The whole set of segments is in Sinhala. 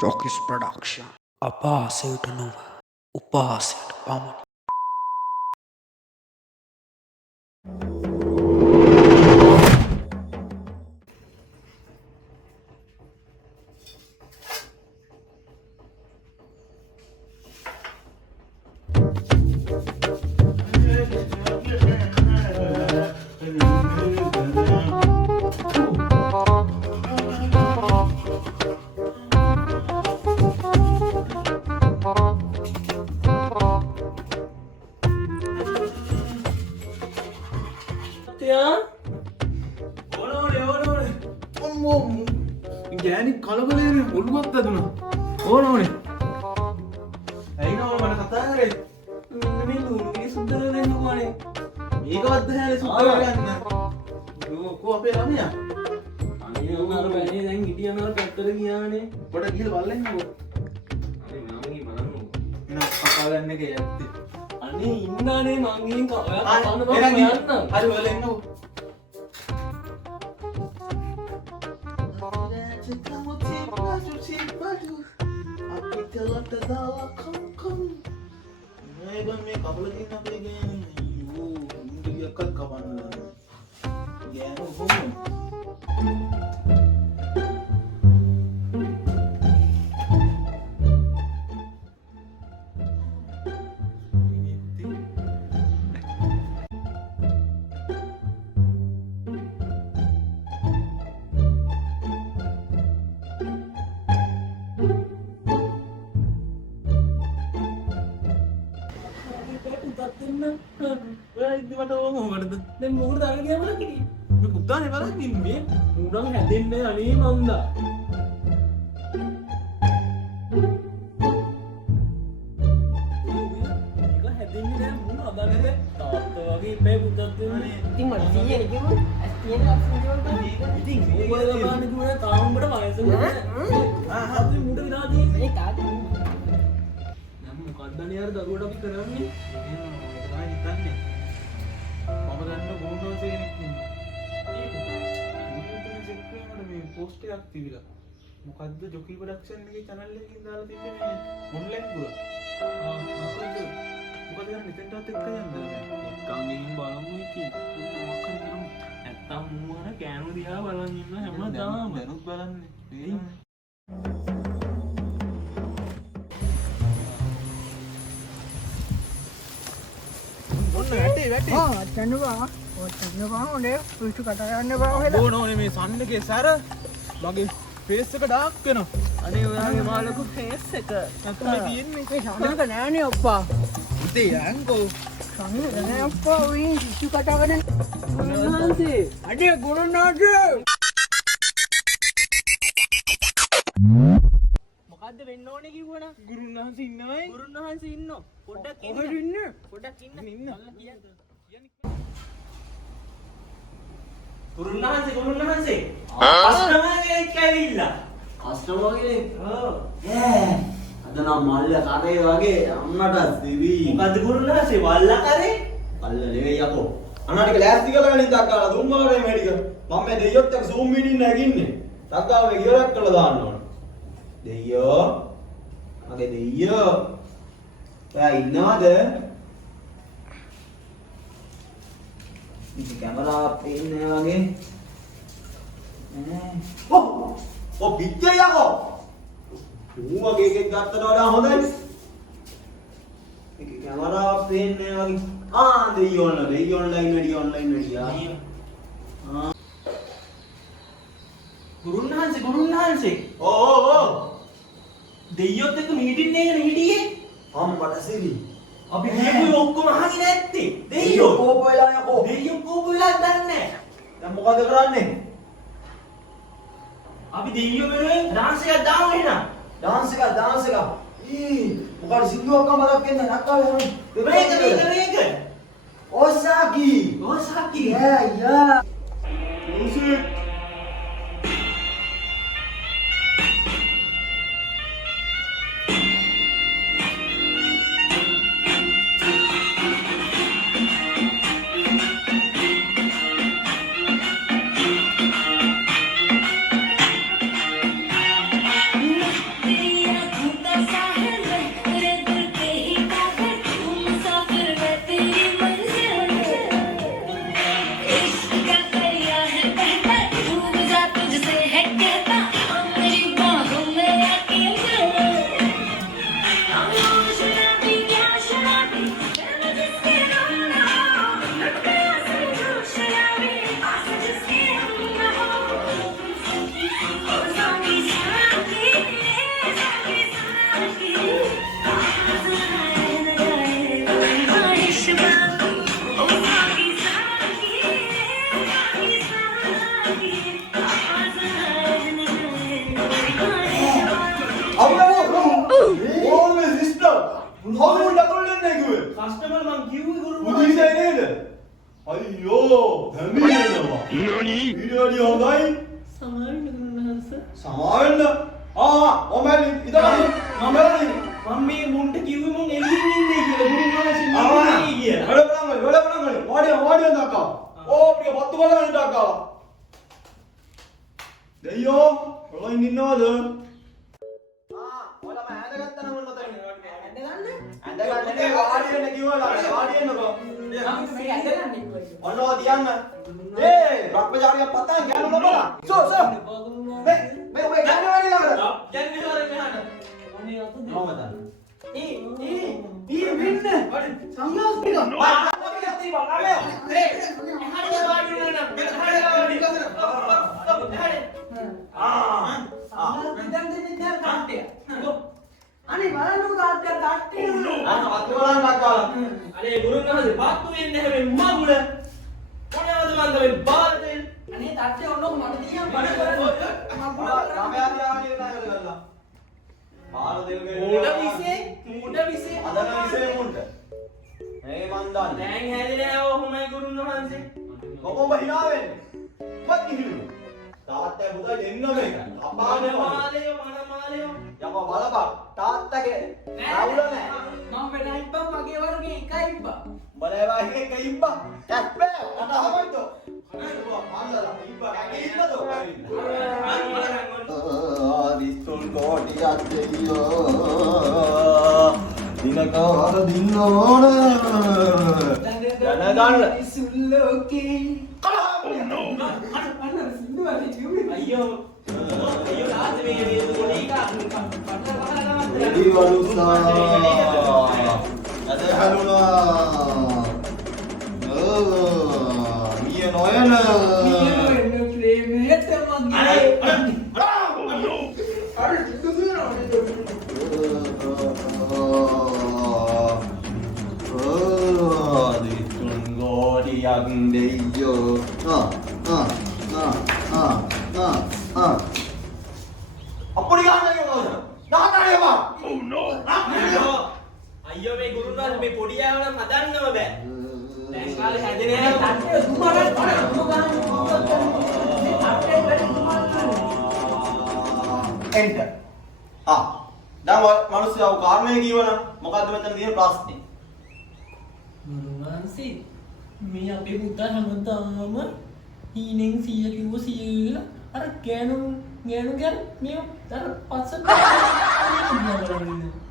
Chokis Production. අපාසයට නොව උපාසයට පමණි. ගෑනි කලබලේ ඔළුවත් ඇදුණා. ඕනෝනේ. ඇයි නෝ මම කතා කරේ? මේ ලුණුගේ සුද්දල දෙන්න ඕනේ. මේකවත් දැහැනේ සුද්දල ගන්න. කො අපේ ළමයා. අනේ උනාර බෑනේ දැන් හිටියන අර පැත්තට ගියානේ. පොඩ ගිහලා බලන්නකෝ. අනේ මම ගිහින් බලන්නකෝ. නෑ කතා ගන්න එක යත්තේ. අනේ ඉන්නානේ මං ගිහින් ඔයා කතාන්න බෑ යන්න. හරි බලන්නකෝ. Bang me couple din na play game. Yo, hindi yakat ka pa na. Game ho. දැන් මොකටද අර ගියා බලන්න කිව්වේ? මේ පුතානේ බලන්න ඉන්නේ. උණන් හැදෙන්නේ අනේ මන්දා. ඒක හැදෙන්නේ නෑ මුණ අදන්නේ තාත්තා වගේ ඉපේ පුතත් දෙන්නේ. ඉතින් මට 100 කිව්වොත් ඇස් තියෙන ලක්ෂණ දේවල් තමයි. ඉතින් ඕගොල්ලෝ බලන්න කිව්වනේ තාම උඹට වයස නෑ. හත්ති මුඩ විනා තියෙන්නේ. මේ කාට දැන් මොකක්ද අනේ අර දරුවට අපි කරන්නේ? එහෙනම් හිතන්නේ. මම ගන්න ගෝනෝසේ මේ පෝස්ට් එකක් තිබිලා. මොකද්ද ජොකි ප්‍රොඩක්ෂන් එකේ channel එකකින් දාලා තිබ්බේ මේ ඔන්ලයින් පුර. මොකද දැන් මෙතෙන්ටත් එක්ක යන්න එකන් ගිහින් බලමු ඉතින්. මොකක් හරි කරමු. නැත්තම් මූවර කෑනු දිහා බලන් ඉන්න හැමදාම. දැනුත් බලන්නේ. ඒ ඕනෝනේ මේ සන්න එකේ සැර මගේ ෆේස් එක ඩාර්ක් වෙනවා. අනේ ඔයාගේ මාළකු ෆේස් එක. නැත්නම් මේ තියෙන්නේ මේ සමනක නෑනේ අප්පා. ඉතින් යන්කෝ. සමනක නෑ අප්පා උයි සිසු කතාවනේ. ගුරුනාන්සේ අඩේ ගුරුනාන්සේ. මොකද්ද වෙන්න ඕනේ කිව්වනම්? ගුරුනාන්සේ ඉන්නවයි. ගුරුනාන්සේ ඉන්නෝ. පොඩ්ඩක් ඉන්න. කොහෙද ඉන්නේ? පොඩ්ඩක් ඉන්න. ඉන්න. ගුරුනාන්සේ කස්ටමර් කෙනෙක් ඇවිල්ලා. කස්ටමර් කෙනෙක්? ඔව්. අද නම් මල්ල කරේ වගේ අම්මට සිවි. මොකද්ද ගුරුනාන්සේ වල්ලා කරේ? මල්ල නෙවෙයි යකෝ. අන්න ටික ලෑස්ති කරලා ගනින් ඩක්කාලා දුම් වලේ මේ ටික. මම මේ දෙයියොත් එක්ක Zoom meeting නැගින්නේ. ඩක්කාලා මේ ගියරක් කරලා දාන්න ඕන. දෙයියෝ. මගේ දෙයියෝ. ඔයා ඉන්නවද? ඉතින් කැමරා පේන්නේ වගේ. ඔව් පිටේ යකෝ. ඌ වගේ එකෙක් ගත්තට වඩා හොඳයි. ඒක කැමරා පේන්නේ වගේ. දෙයියෝ ඔන්ලයින් වැඩියා. ගුරුනාන්සේ ඕ. දෙයියොත් එක්ක මීටින් එකකට හිටියේ. අම්මට සිවි. අපි ගියපු ඔක්කොම අහගෙන නැත්තේ. දෙයියෝ කෝප වෙලා යකෝ. දෙයියෝ කෝපු වෙලා දන්නේ නැහැ. දැන් මොකද කරන්නේ? අපි දෙයියෝ වෙනුවෙන් ඩාන්ස් එකක් දාමු එහෙනම්. ඩාන්ස් එක. මොකද සින්දුවක් අමලක් වෙන්න නැක්කාවේ හැම. මේක. ඔසාකි. යා. music අයියෝ හැමිනෙනවා. වීඩියෝඩි හොඳයි. සමාවෙන්න ගුරුනාන්ස. සමාවෙන්න. ඔමෙන් ඉතලයි. මම මේ මුන්ට කිව්වේ මං එළියෙන් ඉන්නේ කියලා ගුරුනාන්ස ඉන්නේ කියලා. වැඩ බලන්න. වාඩිය දාකා. ඕපිය පත්තු බලන්න දාකා. දෙයියෝ කොහෙන් ඉන්නවද? ඔයාලා මම ඇඳගත්තා නම් ඔන්න තනින්. ඇඳගන්න වාඩි වෙන්න කිව්වලා වාඩි වෙන්නකෝ. ඔන්න ඔය තියන්න. බ්‍රහ්මචාරියක් පත්තන් ගෑනු නොබලා. සෝ. මේ ගෑනු වැඩි ළඟට. යන්නේ හොරේ මෙහාට. අනේ අත දෙන්න. මොකද? මෙන්න. සංඝාස් පිට. අනේ බලන්නකෝ තාත්තට තාත්තේ. අත් බලන්න ලක්කාලා. අනේ ගුරුනාන්ස පාත්තු වෙන්නේ හැම මගුල. මොනවද මන්ද මේ බාරතේ. අනේ තාත්තේ ඔන්නක මට දිහා බලන්න. ළමයා තියාගෙන ඉන්න කරලා. බාල දෙල් ගේ. මුඩ විසේ. අදන විසේ මුන්ට. මේ මන් දන්නේ. දැන් හැදිලා ඔහොමයි ගුරුනාන්සේ. කොහොම hina වෙන්නේ? මත් කිහිලු. තාත්තා පුතා දෙන්න මේක. අපානේ මනමාලයෝ. යකෝ බලපන්. තාත්තගේ රවුල නැහැ. මම වෙන ඉබ්බා මගේ වර්ගේ එකයි ඉබ්බා. බලේ වාගේ කයිම්බා. ඇප්පේ අනහමයිතෝ. අනේ මාල්ලා ඉබ්බා කගේ ඉන්නදෝ කවින්න. විස්තුල් කොටියක් දෙයියෝ. දිනකවර දින්න ඕන. දැනගන්න. ඉසුල්ලෝකේ. අයියෝ තාත්තා මේ පොඩි දිවලුසා. අද හලුනා. නිය නොයන. දිතුන් ගෝඩියක් දෙයියෝ. අප්පුඩි ගන්න කියනවා. නාහතරේ බා. අයියෝ මේ ගුරුනාන්ස මේ පොඩි ආව නම් හදන්නම බෑ. දැන් කාලේ හැදෙන්නේ නැහැ. තාත්තේ දුමාරක් බලන්න තාත්තේ වැඩි දුමාරක් එන්ටර්. දැන් මිනිස්සු කාරණේ කියවන මොකද්ද මෙතන තියෙන ප්‍රශ්නේ? ගුරුනාන්සේ මේ අපේ පුතා හැමදාම හීනෙන් 100 කිව්ව 100 කියලා අර ගෑනු මේ අර පස්සට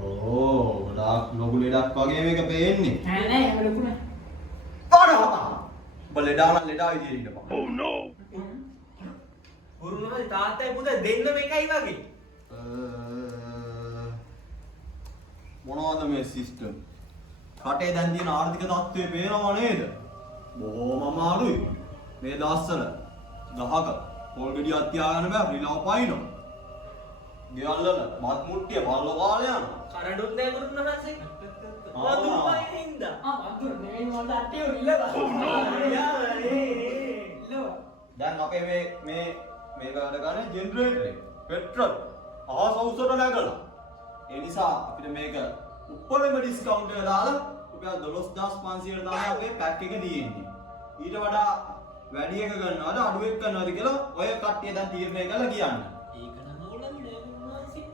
ගොඩාක් ලොකු ලෙඩක් වගේ මේක පේන්නේ. නෑ හැම ලොකු නෑ. ඔබ ලෙඩා නම් ලෙඩා විදියට ඉන්නපන්. ගුරුනාන්සේ තාත්තයි පුතා දෙන්නම එකයි වගේ. මොනවද මේ සිස්ටම්? රටේ දැන් තියෙන ආර්ථික තත්ත්වය පේනව නේද? බොහොම අමාරුයි. මේ දවස්වල ගහක පොල් ගෙඩියක් තියාගන්න බෑ රිලව පයින්නවා. ගෙවල් වල මත් මුට්ටිය බල්ල කාලේ යනවා. කරඬුත් නැහැ ගුරුනාන්සේ. දුප්පයි හින්දා. වතුර නෙවෙයි මම තාත්තේ ඉල්ලලා. දැන් අපේ මේ වැඩ ගන්න ජෙනරේටරේ පෙට්‍රල් අහස උසට නැගලා. ඒ නිසා අපිට මේක උපරිම ඩිස්කවුන්ට් එක දාලා රුපියල් 12500ට තමයි අපේ පැක් එක තියෙන්නේ. ඊට වඩා වැඩි එක ගන්නවද අඩු එක ගන්නවද කියලා ඔය කට්ටිය දැන් තීරණය කරලා කියන්න. ඒක නම් ඕලම් නෑ ගුරුනාන්සේ.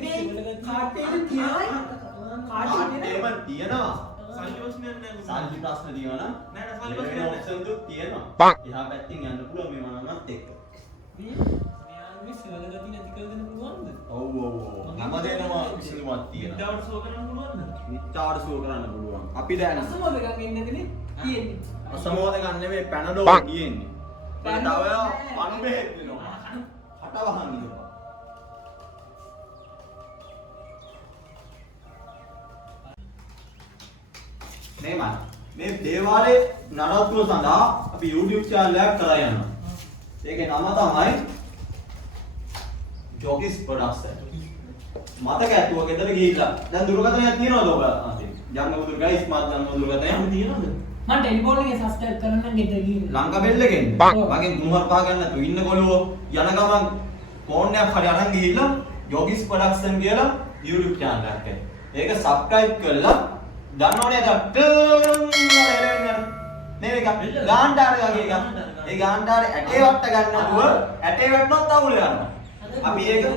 මේ කාටේ තියනයි. කාටේම තියෙනවා. සල්ලි ප්‍රශ්නයක් නෑ සල්ලි ප්‍රශ්න තියෙනවා නෑ සල්ලි ප්‍රශ්නයක් නෑ. ඔප්ෂන් දුක් තියෙනවා. එහා පැත්තෙන් යන්න පුළුවන් මේ මනමත් එක්ක. මෙයාගේ සෙවල ගති නැති කරගෙන පුළුවන්ද? ඔව්. හැමදේම විසඳුමක් තියෙනවා. විද්‍යාවට සෝ කරන්න පුළුවන්ද? මිත්‍යාවට සුව කරන්න පුළුවන්. අපි දැන් අසමෝද ගන්න ඉන්නකනේ තියෙන්නේ. අසමෝද ගන්න නෙමෙයි පැනඩෝල් ගියෙන්නේ. ඒක තව පන් බෙහෙත් වෙනවා. හට වහන්න ඉන්නවා. මේ දේවාලේ නඩත්තුව සඳහා අපි YouTube channel එකක් කරා යනවා. ඒකේ නම තමයි ජොගිස් ප්‍රොඩක්ෂන්. මතක ඇතුව ගෙදර ගිහිල්ලා දැන් දුරකථනයක් තියනවද ඔබ අතේ? ජංගම දුරකථනය ස්මාර්ට් ජංගම දුරකථනය තියනවද? මම ටෙලිෆෝන් එකේ සබ්ස්ක්‍රයිබ් කරන්න ගෙදර ගිහින්. ලංකා බෙල් එකෙන් මගෙන් කුණුහර් පහ ගන්න නැතුව ඉන්න කොළුවෝ යන ගමන් ෆෝන් එකක් හරි අරන් ගිහිල්ලා ජොගිස් ප්‍රොඩක්ෂන් කියලා YouTube channel එකක් එක. ඒක සබ්ස්ක්‍රයිබ් කරලා දන්නවනේ මේක ගාන්ඩාර වගේ එකක්. ඒ ගාන්ඩාර ඇටේ වට ගන්න නැතුව ඇටේ වැටුනොත් අවුල යනවා. අපි ඒක අර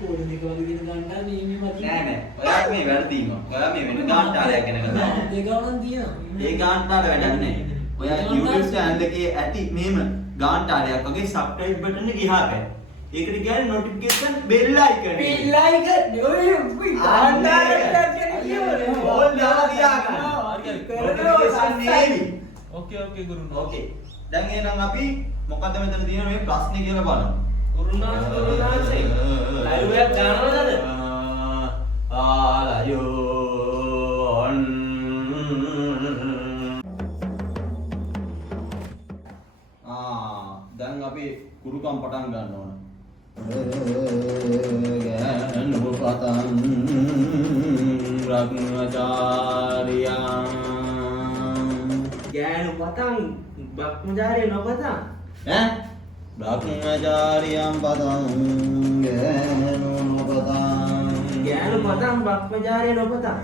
ගෝල් දෙක වගේ දෙන ගන්නවා මේ මත නෑ නෑ. ඔයා මේ වැරදීම. ඔයා මේ වෙන ගාන්ඩාරයක් ගැන කතා කරනවා. දෙකවනම් තියෙනවා ඒ ගාන්ඩාර වැඩක් නෑ. ඔයා YouTube channel එකේ ඇති මෙහෙම ගාන්ඩාරයක් වගේ subscribe button එක ගිහා ගන්න. ඒකට කියන්නේ notification bell icon. පිල්ලයික ඔය ගාන්ඩාරට කියන්නේ ඕල් දාලා තියාගන්න. notification නේවි. ඕකේ ගුරුන්. ඕකේ. දැන් එහෙනම් අපි මොකද්ද මෙතන තියෙන මේ ප්‍රශ්නේ කියලා බලමු. ගුරුනාස් ලයිව් එකක් දානවද ආලයෝන් දැන් අපි කුරුකම් පටන් ගන්න ඕන. ගෑනු පතං රත්නචාරියං ගෑනු පතන් බ්‍රහ්මචාරිය නොපතන් ඈ බ්‍රහ්මචාරියං පතං ගෑනු නොපතං ගෑනු පතන් බ්‍රහ්මචාරිය නොපතන්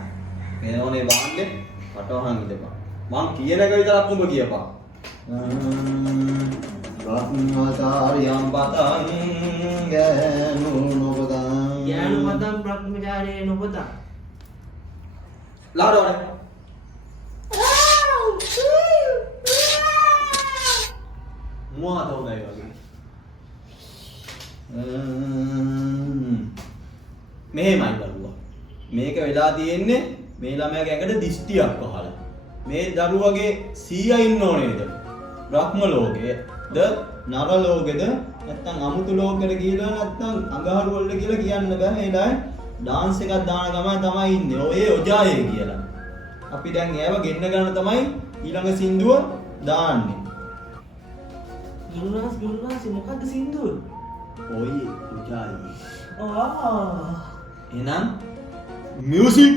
මේ ඕනේ බාන්නේ කටවහන් ඉඳපන් මං කියන එක විතරක් උඹ කියපන් බ්‍රහ්මචාරියං පතං ගෑනු නොපතං ගෑනු පතන් බ්‍රහ්මචාරිය නොපතන් ලාඩෝනේ මුවා තෝගයි වගේ මෙහෙමයි දරුවා මේක වෙලා තියෙන්නේ මේ ළමයාගේ ඇඟට දිෂ්ටියක් වහලා මේ දරුවගේ සීයා ඉන්න ඕනේද බ්‍රහ්ම ලෝකයේද නර ලෝකෙද නැත්නම් අමුතු ලෝකෙට ගිහලා නැත්නම් අඟහරු වලට කියලා කියන්න බෑ මේ ළමයි ඩාන්ස් එකක් දාන ගමන් තමයි ඉන්නේ ඔය ඔජායේ කියලා අපි දැන් ඒව ගෙන්න ගන්න තමයි ඊළඟ සින්දුව දාන්නේ ගුරුනාස් මොකද්ද සින්දුව ඔය ඔජායේ ආ එහෙනම් මියුසික්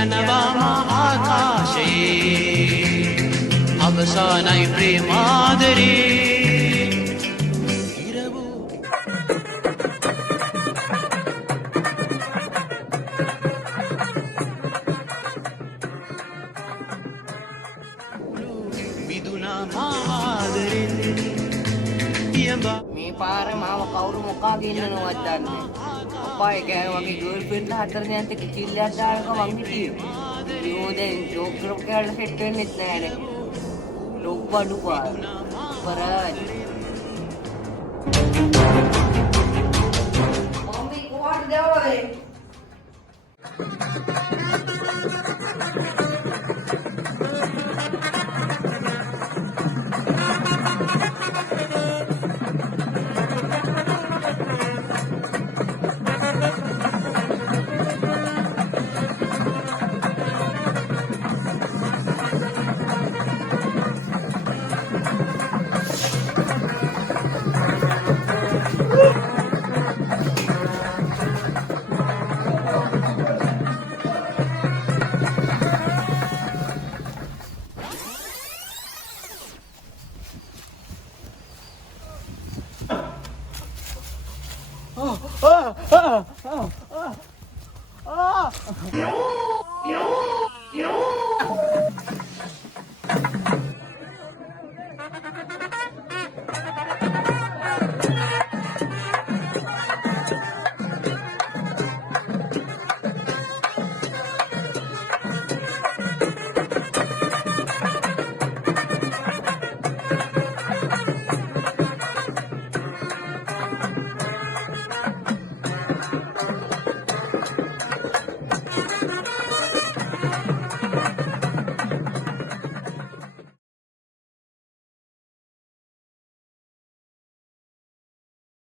යනවාම ආකාශයේ අවසානයි ප්‍රේමාදරේ ඉරවූ විදුනා මාදරෙන් පියඹා මේ පාර මාව කවුරු මොකාගේ ඉන්නවද දන්නේ අපායේ ගෑනු වගේ ගර්ල්ෆ්‍රෙන්ඩ්ලා හතර දෙනෙක් එක්ක කිල්ලයක් දානකම මං හිටියේ ඊයෝ දැන් ජෝක් කරපු කාලේ සෙට් වෙන්නෙත් නෑ නේ ලොක් බඩු පාර පරාජ මම්මි කොහොමද දැවවේ